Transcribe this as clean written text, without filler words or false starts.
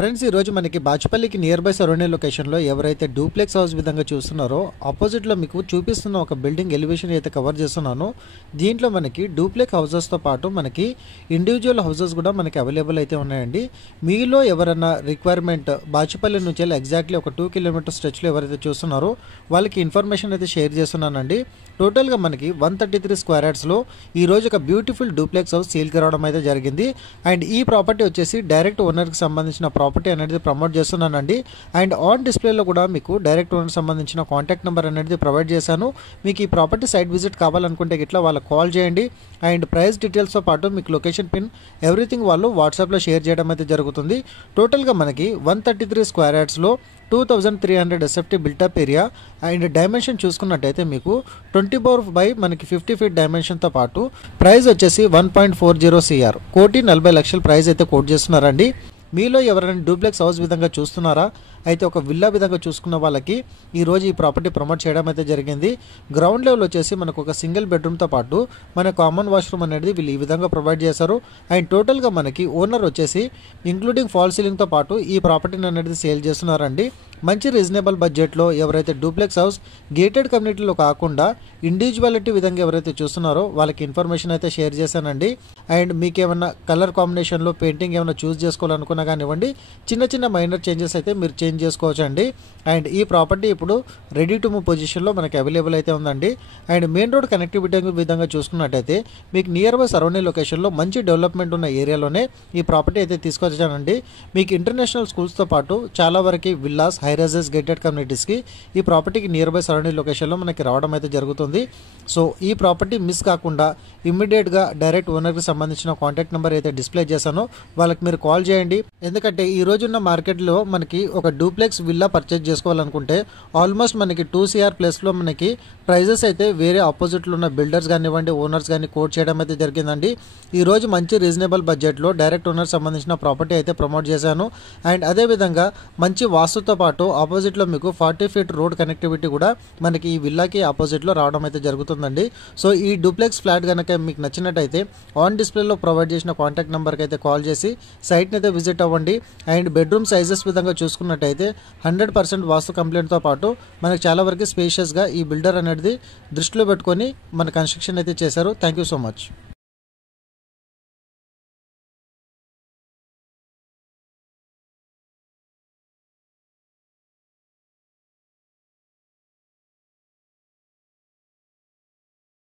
Friends, ఈ రోజు మనకి బాచుపల్లికి నియర్ బై సరౌండింగ్ లొకేషన్లో ఎవరైతే డూప్లెక్స్ హౌస్ విధంగా చూస్తున్నారో ఆపోజిట్లో మీకు చూపిస్తున్న ఒక బిల్డింగ్ ఎలివేషన్ అయితే కవర్ చేస్తున్నానో దీంట్లో మనకి డూప్లెక్స్ హౌసెస్తో పాటు మనకి ఇండివిజువల్ హౌసెస్ కూడా మనకి అవైలబుల్ అయితే ఉన్నాయండి. మీలో ఎవరైనా రిక్వైర్మెంట్ బాచుపల్లి నుంచి ఎగ్జాక్ట్లీ ఒక 2 కిలోమీటర్ స్ట్రెచ్లో ఎవరైతే చూస్తున్నారో వాళ్ళకి ఇన్ఫర్మేషన్ అయితే షేర్ చేస్తున్నానండి. టోటల్గా మనకి 133 స్క్వేర్ యార్డ్స్లో ఈరోజు ఒక బ్యూటిఫుల్ డూప్లెక్స్ హౌస్ సేల్కి రావడం అయితే జరిగింది. అండ్ ఈ ప్రాపర్టీ వచ్చేసి డైరెక్ట్ ఓనర్కి సంబంధించిన ప్రాపర్టీ అనేది ప్రమోట్ చేస్తున్నానండి. అండ్ ఆన్ డిస్ప్లేలో కూడా మీకు డైరెక్ట్ ఓనర్ సంబంధించిన కాంటాక్ట్ నెంబర్ అనేది ప్రొవైడ్ చేశాను. మీకు ఈ ప్రాపర్టీ సైట్ విజిట్ కావాలనుకుంటే ఇట్లా వాళ్ళకి కాల్ చేయండి. అండ్ ప్రైస్ డీటెయిల్స్తో పాటు మీకు లొకేషన్ పిన్ ఎవ్రీథింగ్ వాళ్ళు వాట్సాప్లో షేర్ చేయడం అయితే జరుగుతుంది. టోటల్గా మనకి 133 స్క్వేర్ యార్డ్స్లో 2300 SFT built up area and dimension చూసుకున్నట్టయితే మీకు 24 బై మనకి 50 ఫీట్ డైమెన్షన్తో పాటు ప్రైస్ వచ్చేసి 1.40 CR 1,40,00,000 ప్రైస్ అయితే కోట్ చేస్తున్నారండి. మీలో ఎవరైనా డూప్లెక్స్ హౌస్ విధంగా చూస్తున్నారా? అయితే ఒక విల్లా విధంగా చూసుకున్న వాళ్ళకి ఈరోజు ఈ ప్రాపర్టీ ప్రమోట్ చేయడం అయితే జరిగింది. గ్రౌండ్ లెవెల్ వచ్చేసి మనకు ఒక సింగిల్ బెడ్రూమ్తో పాటు మన కామన్ వాష్రూమ్ అనేది వీళ్ళు ఈ విధంగా ప్రొవైడ్ చేశారు. అండ్ టోటల్గా మనకి ఓనర్ వచ్చేసి ఇంక్లూడింగ్ ఫాల్ సీలింగ్తో పాటు ఈ ప్రాపర్టీని అనేది సేల్ చేస్తున్నారండి. మంచి రీజనబుల్ బడ్జెట్లో ఎవరైతే డూప్లెక్స్ హౌస్ గేటెడ్ కమ్యూనిటీలో కాకుండా ఇండివిజువాలిటీ విధంగా ఎవరైతే చూస్తున్నారో వాళ్ళకి ఇన్ఫర్మేషన్ అయితే షేర్ చేశానండి. అండ్ మీకు ఏమైనా కలర్ కాంబినేషన్లో పెయింటింగ్ ఏమైనా చూస్ చేసుకోవాలనుకున్నా కానివ్వండి, చిన్న చిన్న మైనర్ చేంజెస్ అయితే మీరు చేంజ్ చేసుకోవచ్చు అండి. అండ్ ఈ ప్రాపర్టీ ఇప్పుడు రెడీ టు మూవ్ పొజిషన్లో మనకి అవైలబుల్ అయితే ఉందండి. అండ్ మెయిన్ రోడ్ కనెక్టివిటీ విధంగా చూసుకున్నట్టయితే మీకు నియర్ బై సరౌండింగ్ లొకేషన్లో మంచి డెవలప్మెంట్ ఉన్న ఏరియాలోనే ఈ ప్రాపర్టీ అయితే తీసుకొచ్చానండి. మీకు ఇంటర్నేషనల్ స్కూల్స్తో పాటు చాలా వరకు విల్లాస్ హైరైజెస్ గేటెడ్ కమ్యూనిటీస్కి ఈ ప్రాపర్టీకి నియర్ బై సరౌండింగ్ లొకేషన్లో మనకి రావడం అయితే జరుగుతుంది. సో ఈ ప్రాపర్టీ మిస్ కాకుండా ఇమ్మీడియట్గా డైరెక్ట్ ఓనర్కి సంబంధించిన కాంటాక్ట్ నెంబర్ అయితే డిస్ప్లే చేశానో వాళ్ళకి మీరు కాల్ చేయండి. ఎందుకంటే ఈ రోజున్న మార్కెట్లో మనకి ఒక డూప్లెక్స్ విల్లా పర్చేజ్ చేసుకోవాలనుకుంటే ఆల్మోస్ట్ మనకి 2 CR ప్లేస్లో మనకి ప్రైజెస్ అయితే వేరే ఆపోజిట్లో ఉన్న బిల్డర్స్ కానివ్వండి, ఓనర్స్ కానీ కోట్ చేయడం అయితే జరిగిందండి. ఈ రోజు మంచి రీజనబుల్ బడ్జెట్లో డైరెక్ట్ ఓనర్ సంబంధించిన ప్రాపర్టీ అయితే ప్రమోట్ చేశాను. అండ్ అదేవిధంగా మంచి వాస్తుతో పాటు ఆపోజిట్లో మీకు 40 ఫీట్ రోడ్ కనెక్టివిటీ కూడా మనకి ఈ విల్లాకి ఆపోజిట్లో రావడం అయితే జరుగుతుందండి. సో ఈ డూప్లెక్స్ ఫ్లాట్ కనుక మీకు నచ్చినట్టయితే ఆన్ డిస్ప్లేలో ప్రొవైడ్ చేసిన కాంటాక్ట్ నెంబర్కి అయితే కాల్ చేసి సైట్ని అయితే విజిట్ అవ్వండి. అండ్ బెడ్రూమ్ సైజెస్ విధంగా చూసుకున్నట్టయితే 100% వాస్తు కంప్లైంట్తో పాటు మనకు చాలా వరకు స్పేషియస్గా ఈ బిల్డర్ అనేది దృష్టిలో పెట్టుకొని మన కన్స్ట్రక్షన్ అయితే చేశారు. Thank you so much.